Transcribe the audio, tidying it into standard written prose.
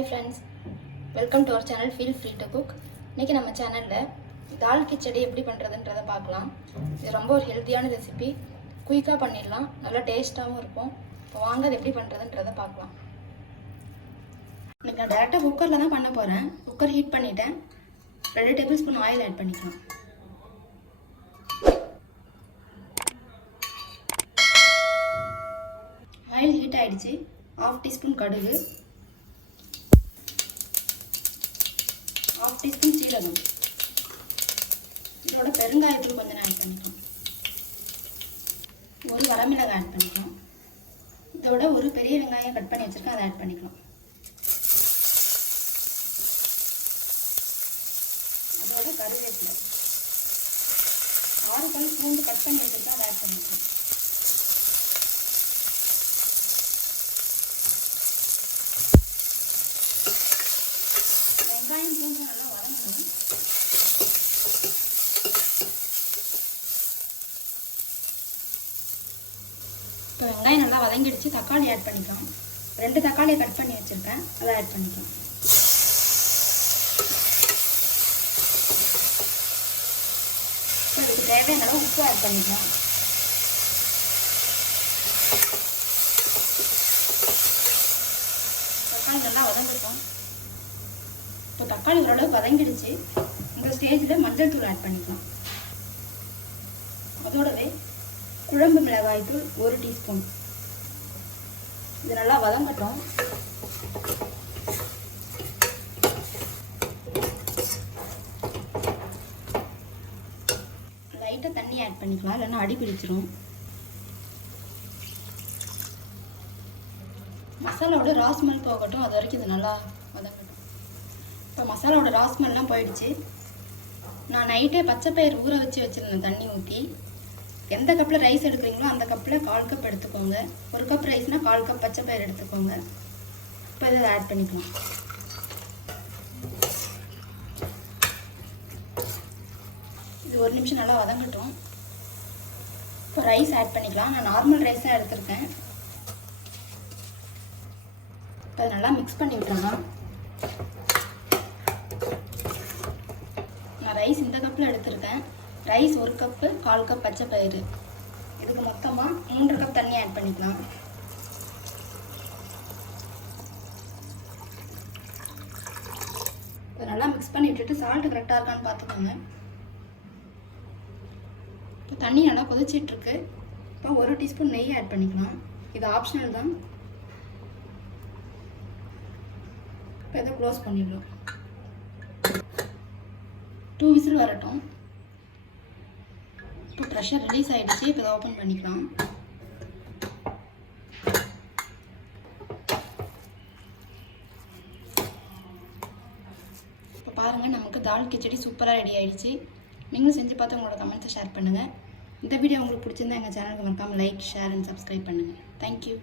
Hi friends, welcome to our channel Feel Free to Cook. இன்னைக்கு நம்ம சேனல்ல தால் கிச்சடி எப்படி பண்றதுன்றதை பார்க்கலாம். இது ரொம்ப ஒரு ஹெல்தியான ரெசிபி. குயிக்கா பண்ணிடலாம். நல்லா டேஸ்டாவும் இருக்கும். இப்போ வாங்க அது எப்படி பண்றதுன்றதை பார்க்கலாம். இன்னைக்கு நான் டைரக்டா குக்கர்ல தான் பண்ண போறேன். குக்கர் ஹீட் பண்ணிட்டேன். 2 டேபிள்ஸ்பூன் ஆயில் ஆட் பண்ணிக்கலாம். ஆயில் ஹீட் ஆயிடுச்சு. 1/2 டீஸ்பூன் கடுகு, 1/2 டீஸ்பூன் சீரகம், இதோட பெருங்காயத்தூள் கொஞ்சம் ஆட் பண்ணிக்கலாம். ஒரு வரமிளகாய் ஆட் பண்ணிக்கலாம். இதோட ஒரு பெரிய வெங்காயம் கட் பண்ணி வச்சிருக்கேன், அதை ஆட் பண்ணிக்கலாம். அதோட கருவேப்பிலை, 6 பல் பூண்டு கட் பண்ணி வச்சிருக்கேன், அதை ஆட் பண்ணிக்கலாம். வெங்காயம் பூண்டு நல்லா வதங்கணும். இப்போ வெங்காயம் நல்லா வதங்கிடுச்சு. தக்காளி ஆட் பண்ணிக்கலாம். 2 தக்காளியை கட் பண்ணி வச்சிருக்கேன், அதை ஆட் பண்ணிக்கலாம். இப்போ இதுக்கு தேவையான அளவு உப்பு ஆட் பண்ணிக்கலாம். தக்காளி நல்லா வதங்கிருக்கும். இப்போ தக்காளி ஓரளவுக்கு வதங்கிடுச்சு. இந்த ஸ்டேஜில் மஞ்சள் தூள் ஆட் பண்ணிக்கலாம். அதோடவே குழம்பு மிளகாய் தூள் 1 டீஸ்பூன். இது நல்லா வதங்கட்டும். லைட்டாக தண்ணி ஆட் பண்ணிக்கலாம், இல்லைன்னா அடி பிடிச்சிரும். மசாலாவோட ரா ஸ்மெல் போகட்டும், அது வரைக்கும் இது நல்லா வதங்கட்டும். இப்போ மசாலாவோட ரா ஸ்மெல்லாம் போயிடுச்சு. நான் நைட்டே பச்சைப்பயிறு ஊற வச்சுருந்தேன் தண்ணி ஊற்றி. எந்த கப்பில் ரைஸ் எடுக்கிறீங்களோ அந்த கப்பில் 1/4 கப் எடுத்துக்கோங்க. 1 கப் ரைஸ்னால் 1/4 கப் பச்சைப்பயிறு எடுத்துக்கோங்க. இப்போ இதை ஆட் பண்ணிக்கலாம். இது 1 நிமிஷம் நல்லா வதங்கட்டும். இப்போ ரைஸ் ஆட் பண்ணிக்கலாம். நான் நார்மல் ரைஸ் தான் எடுத்திருக்கேன். இப்போ அதை நல்லா மிக்ஸ் பண்ணி விட்டுறலாம். நான் ரைஸ் இந்த கப்பில் எடுத்திருக்கேன். ரைஸ் 1 கப்பு, 1/4 கப் பச்சை பயிறு. இதுக்கு மொத்தமாக 3 கப் தண்ணி ஆட் பண்ணிக்கலாம். இதை நல்லா மிக்ஸ் பண்ணி விட்டுட்டு சால்ட்டு கரெக்டாக இருக்கான்னு பார்த்துக்கோங்க. இப்போ தண்ணி நல்லா கொதிச்சிட்ருக்கு. இப்போ 1 டீஸ்பூன் நெய் ஆட் பண்ணிக்கலாம். இது ஆப்ஷனல் தான். இப்போ இதை க்ளோஸ் பண்ணிடலாம். 2 விசில் வரட்டும். இப்போ ப்ரெஷர் ரிலீஸ் ஆகிடுச்சு. இப்போ இதை ஓப்பன் பண்ணிக்கலாம். இப்போ பாருங்கள், நமக்கு தால் கிச்சடி சூப்பராக ரெடி ஆகிடுச்சு. நீங்களும் செஞ்சு பார்த்து உங்களோட கமெண்ட்ஸை ஷேர் பண்ணுங்கள். இந்த வீடியோ உங்களுக்கு பிடிச்சிருந்தா எங்கள் சேனலுக்கு மறக்காமல் லைக், ஷேர் அண்ட் சப்ஸ்கிரைப் பண்ணுங்கள். தேங்க்யூ.